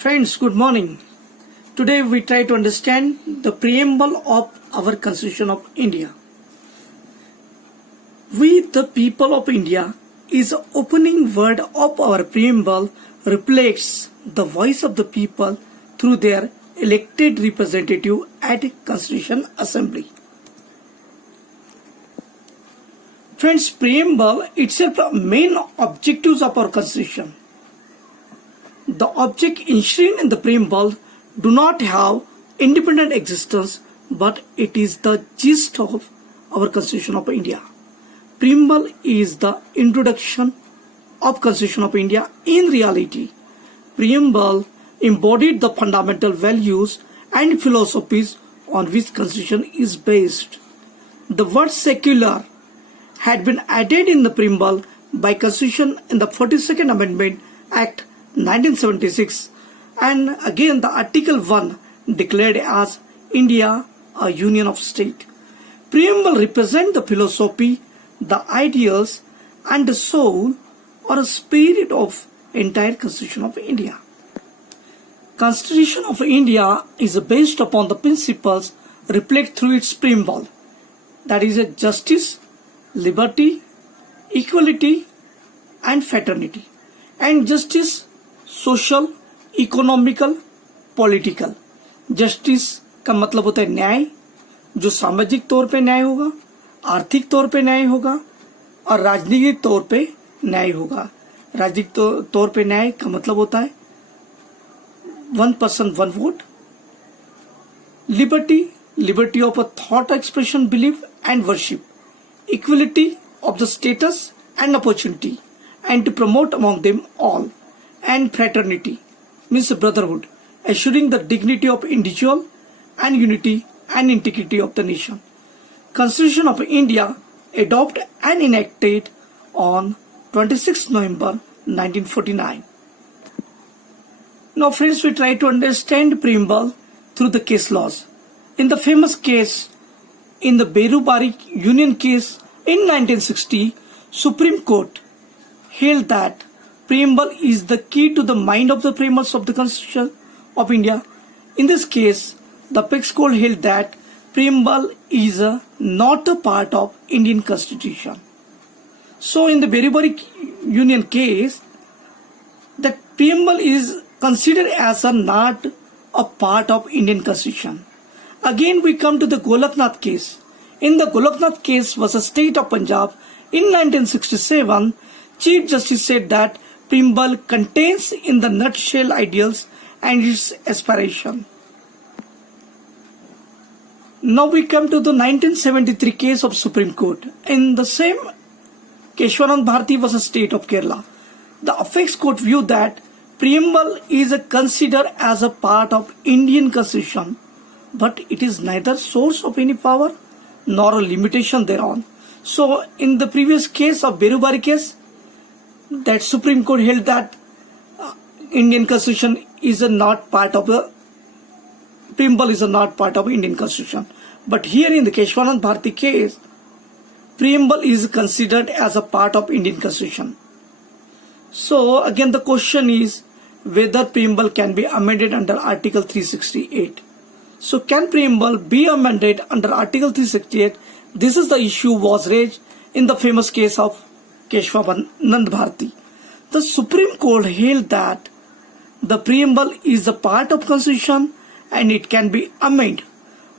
Friends, good morning. Today we try to understand the preamble of our Constitution of India. We, the people of India, is the opening word of our preamble reflects the voice of the people through their elected representative at Constitution Assembly. Friends, preamble itself are main objectives of our Constitution. The object enshrined in the preamble do not have independent existence, but it is the gist of our Constitution of India. Preamble is the introduction of Constitution of India. In reality, preamble embodied the fundamental values and philosophies on which Constitution is based. The word secular had been added in the preamble by Constitution in the 42nd Amendment Act 1976, and again the Article 1 declared as India a union of state. Preamble represent the philosophy, the ideals and the soul or a spirit of entire Constitution of India. Constitution of India is based upon the principles reflected through its preamble, that is justice, liberty, equality and fraternity. And justice, social, economical, political. Justice का मतलब होता है न्याय, जो सामाजिक तौर पे न्याय होगा, आर्थिक तौर पे न्याय होगा और राजनीतिक तौर पे न्याय होगा. राजनीतिक तौर पे न्याय का मतलब होता है one person one vote. Liberty, liberty of a thought expression, belief and worship. Equality of the status and opportunity and to promote among them all. And fraternity means brotherhood, assuring the dignity of individual and unity and integrity of the nation. Constitution of India adopted and enacted on 26 November 1949. Now friends, we try to understand preamble through the case laws. In the famous case, in the Berubari Union case in 1960, Supreme Court held that preamble is the key to the mind of the framers of the Constitution of India. In this case, the apex court held that preamble is not a part of Indian Constitution. So in the Berubari Union case, the preamble is considered as not a part of Indian Constitution. Again, we come to the Golaknath case. In the Golaknath case was a state of Punjab in 1967. Chief Justice said that preamble contains in the nutshell ideals and its aspiration. Now we come to the 1973 case of Supreme Court. In the same, Keshwanand Bharati was a state of Kerala. The apex court viewed that preamble is considered as a part of Indian Constitution, but it is neither source of any power nor a limitation thereon. So in the previous case of Berubari case, that Supreme Court held that Indian Constitution is not part of the preamble is not part of Indian Constitution. But here in the Keshwanand Bharati case, preamble is considered as a part of Indian Constitution. So again the question is whether preamble can be amended under Article 368. So can preamble be amended under Article 368? This is the issue was raised in the famous case of Keshwanand Bharati. The Supreme Court held that the preamble is a part of Constitution and it can be amended,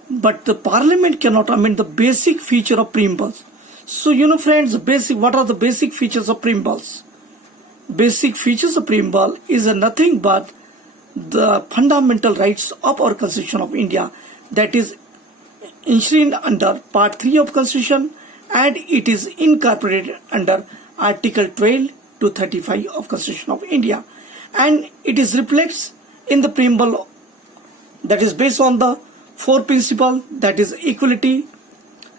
but the Parliament cannot amend the basic feature of preambles. So friends, what are the basic features of preambles? Basic features of preamble is nothing but the fundamental rights of our Constitution of India, that is enshrined under Part 3 of Constitution, and it is incorporated under Article 12 to 35 of Constitution of India, and it is reflects in the preamble that is based on the four principles, that is equality,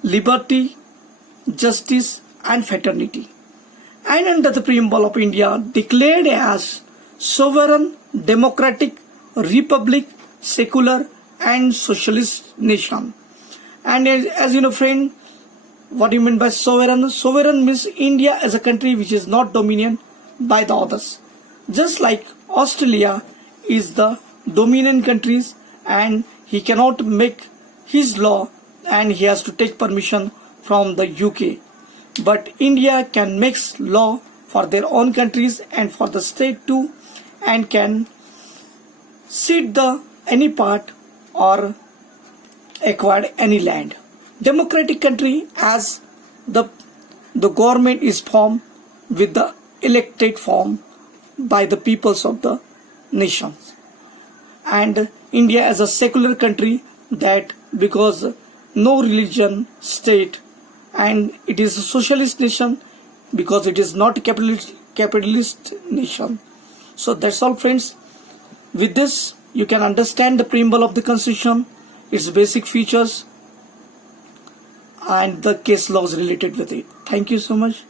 liberty, justice and fraternity. And under the preamble of India declared as sovereign, democratic, republic, secular and socialist nation. And as you know friend, what do you mean by sovereign? Sovereign means India as a country which is not dominion by the others. Just like Australia, is the dominant countries and he cannot make his law and he has to take permission from the UK. But India can make law for their own countries and for the state too, and can cede the any part or acquire any land. Democratic country as the government is formed with the elected form by the peoples of the nations. And India as a secular country, that because no religion state, and it is a socialist nation because it is not a capitalist nation. So that's all, friends. With this you can understand the preamble of the constitution, its basic features and the case laws related with it. Thank you so much.